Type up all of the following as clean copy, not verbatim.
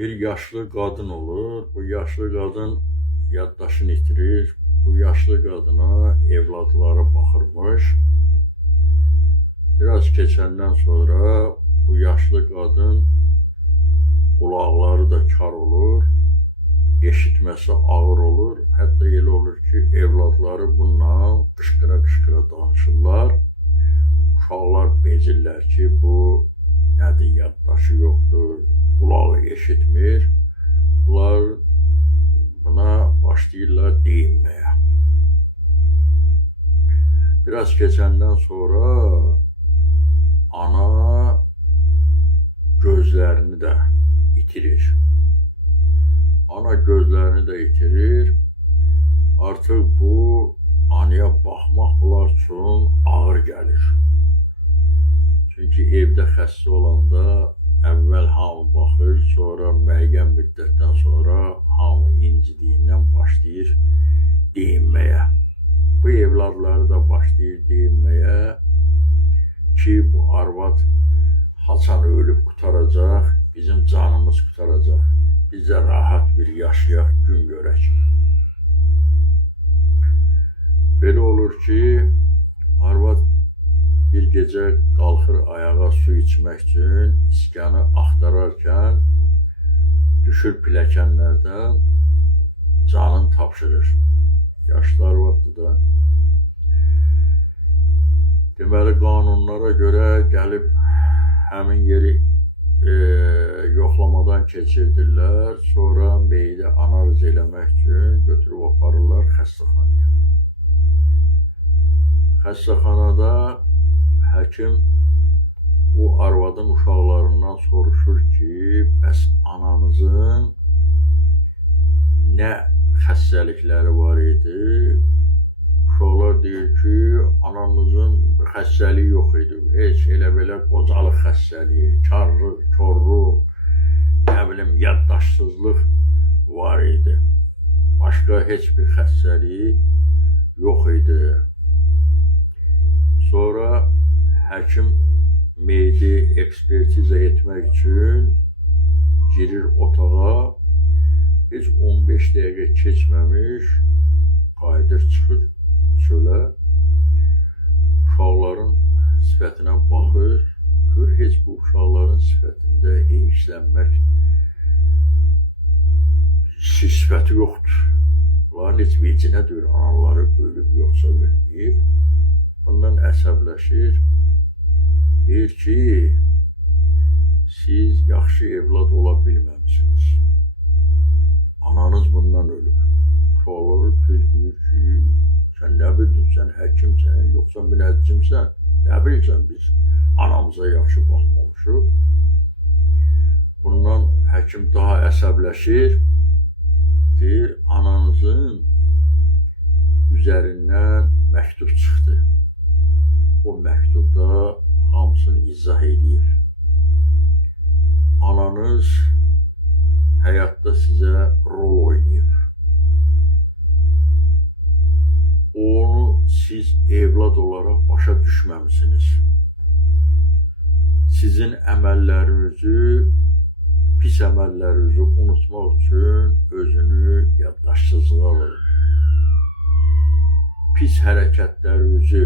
Bir yaşlı qadın olur. Bu yaşlı qadın yaddaşını itirir. Bu yaşlı qadına evladları baxırmış. Biraz keçəndən sonra bu yaşlı qadın qulaqları da kar olur, eşitməsi ağır olur. Hətta elə olur ki, evladları bununla qışqıra-qışqıra danışırlar. Uşaqlar bezirlər ki, bu nədir, yaddaşı yoxdur, qulağı eşitmir. Bunlar buna başlayırlar deyinməyə. Biraz keçəndən sonra ana gözlərini də itirir. Ana gözlərini də itirir. Artıq bu anaya baxmaq bunlar üçün ağır gəlir. Çünki evdə xəstə olanda əvvəl hamı baxır, sonra müəyyən müddətdən sonra hamı incidiyindən başlayır deyinməyə. Bu evladları da başlayır deyinməyə ki, bu arvad haçan ölüb qutaracaq, bizim canımız qutaracaq. Biz də rahat bir yaşayaq, gün görək. Belə olur ki, arvad bir gecə qalxır ayağa su içmək üçün, iskanı axtararkən düşür pilləkənlərdən, canını tapşırır. Yaşlı arvaddır da. Deməli, qanunlara görə gəlib həmin yeri yoxlamadan keçirdirlər. Sonra meyidi analiz eləmək üçün götürüb aparırlar xəstəxanaya. Xəstəxanada həkim o arvadın uşaqlarından soruşur ki, bəs ananızın nə xəstəlikləri var idi? Uşaqlar deyir ki, anamızın xəstəliyi yox idi. Heç elə belə qocalıq xəstəliyi, karlıq, korluq, nə bilim, yaddaşsızlıq var idi. Başqa heç bir xəstəliyi yox idi. Sonra həkim meyidi ekspertiza etmək üçün girir otağa. Heç 15 dəqiqə keçməmiş qayıdır, çıxır çölə. Uşaqların sifətinə baxır. Gör, heç bu uşaqların sifətində heyfslənmək sifəti yoxdur. Bunların heç vecinə deyir, anaları ölüb yoxsa ölməyib. Bundan əsəbləşir. Deyir ki, siz yaxşı evlad ola bilməmişsiniz. Ananız bundan ölüb. Uşaqları tez deyir ki, sən nə bildin, sən həkimsən, yoxsa münəccimsən, nə bilirsən biz anamıza yaxşı baxmamışıq. Bundan həkim daha əsəbləşir. Deyir, ananızın üzərindən məktub çıxdı. O məktubda hamısını izah edir. Ananız həyatda sizə rol oynayıb. Onu siz evlad olaraq başa düşməmisiniz. Sizin əməllərinizi, pis əməllərinizi unutmaq üçün özünü yaddaşsızlığa alır. Pis hərəkətlərinizi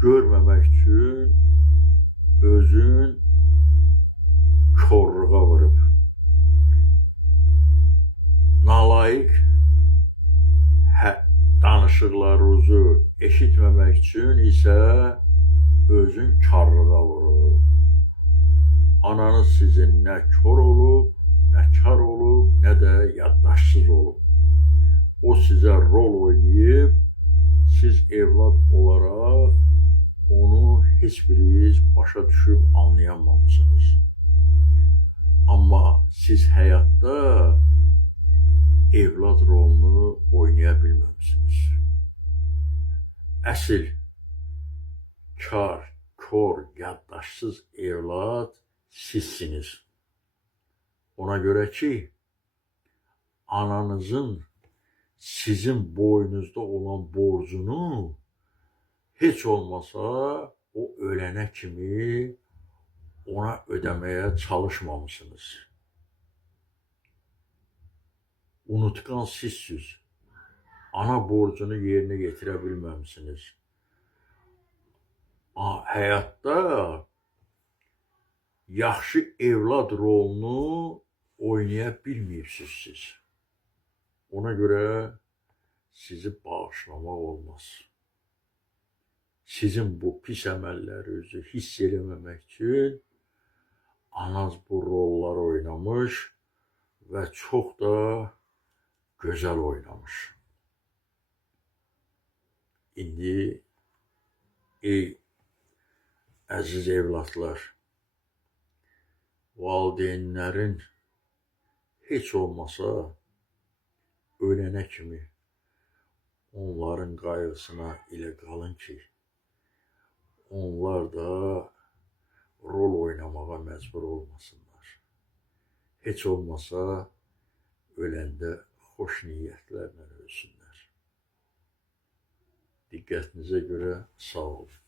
görməmək üçün özün korluğa vurub. Nalayiq danışıqlarınızı eşitməmək üçün isə özün karlığa vurub. Ananız sizin nə kör olub, nə kar olub, nə də yaddaşsız olub. O sizə rol oynayıb, siz evlad olaraq onu heç biriniz başa düşüb anlayamamışsınız. Amma siz həyatda evlad rolunu oynaya bilməmişsiniz. Əsl kar, kör, yaddaşsız evlad sizsiniz. Ona görə ki, ananızın sizin boynunuzda olan borcunu heç olmasa o ölənə kimi ona ödəməyə çalışmamışsınız. Unutqan sizsiniz. Ana borcunu yerinə getirə bilməmişsiniz. Həyatda yaxşı evlad rolunu oynaya bilməyibsiniz siz. Ona görə sizi bağışlamaq olmaz. Sizin bu pis əməllərinizi hiss eləməmək üçün anaz bu rolları oynamış və çox da gözəl oynamış. İndi ey əziz evlatlar, valideynlərin heç olmasa ölənə kimi onların qayğısına ilə qalın ki, onlar da rol oynamağa məcbur olmasınlar. Heç olmasa öləndə xoş niyyətlərlə ölsünlər. Diqqətinizə görə sağ olun.